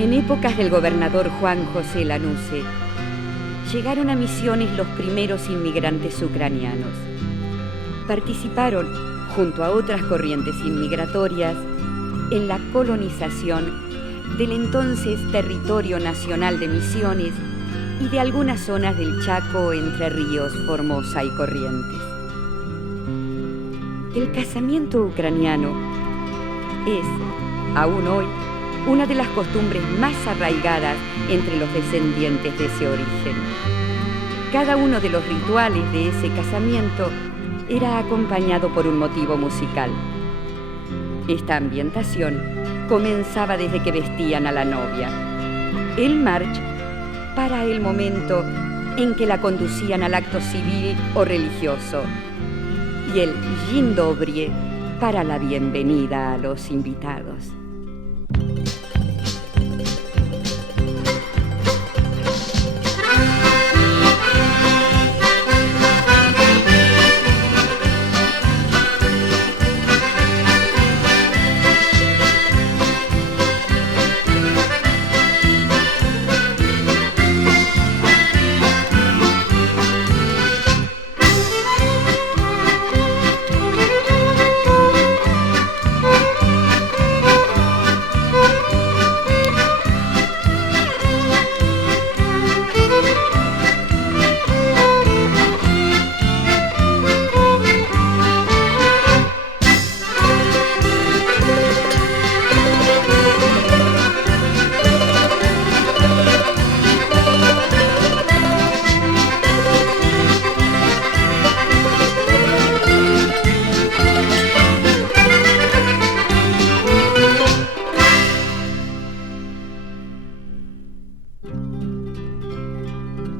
En épocas del gobernador Juan José Lanusse, llegaron a Misiones los primeros inmigrantes ucranianos. Participaron, junto a otras corrientes inmigratorias, en la colonización del entonces territorio nacional de Misiones y de algunas zonas del Chaco, Entre Ríos, Formosa y Corrientes. El casamiento ucraniano es, aún hoy, una de las costumbres más arraigadas entre los descendientes de ese origen. Cada uno de los rituales de ese casamiento era acompañado por un motivo musical. Esta ambientación comenzaba desde que vestían a la novia. El march para el momento en que la conducían al acto civil o religioso y el Jindobrie para la bienvenida a los invitados.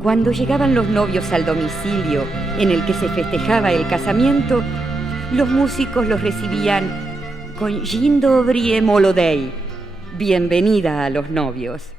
Cuando llegaban los novios al domicilio en el que se festejaba el casamiento, los músicos los recibían con Jindobrie Molodei, bienvenida a los novios.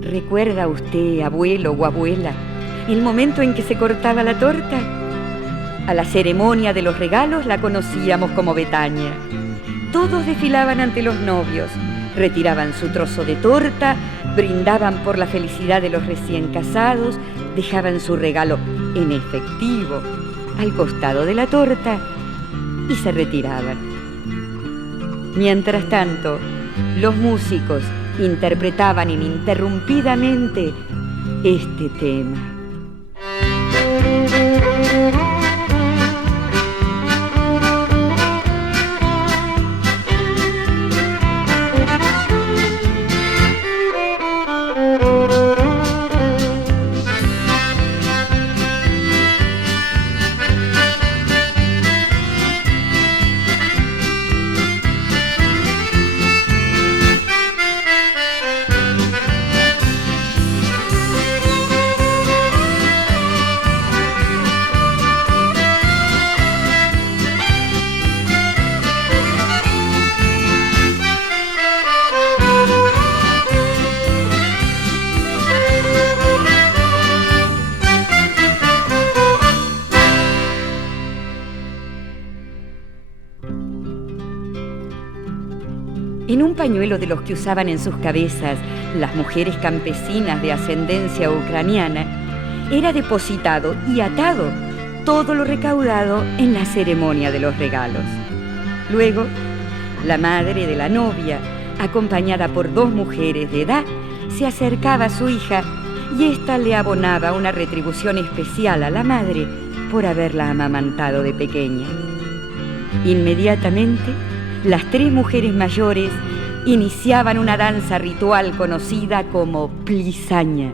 ¿Recuerda usted, abuelo o abuela, el momento en que se cortaba la torta? A la ceremonia de los regalos la conocíamos como Betania. Todos desfilaban ante los novios, retiraban su trozo de torta, brindaban por la felicidad de los recién casados, dejaban su regalo en efectivo al costado de la torta y se retiraban. Mientras tanto, los músicos interpretaban ininterrumpidamente este tema. En un pañuelo de los que usaban en sus cabezas las mujeres campesinas de ascendencia ucraniana, era depositado y atado todo lo recaudado en la ceremonia de los regalos. Luego, la madre de la novia, acompañada por 2 mujeres de edad, se acercaba a su hija y ésta le abonaba una retribución especial a la madre por haberla amamantado de pequeña. Inmediatamente, las 3 mujeres mayores iniciaban una danza ritual conocida como plisaña.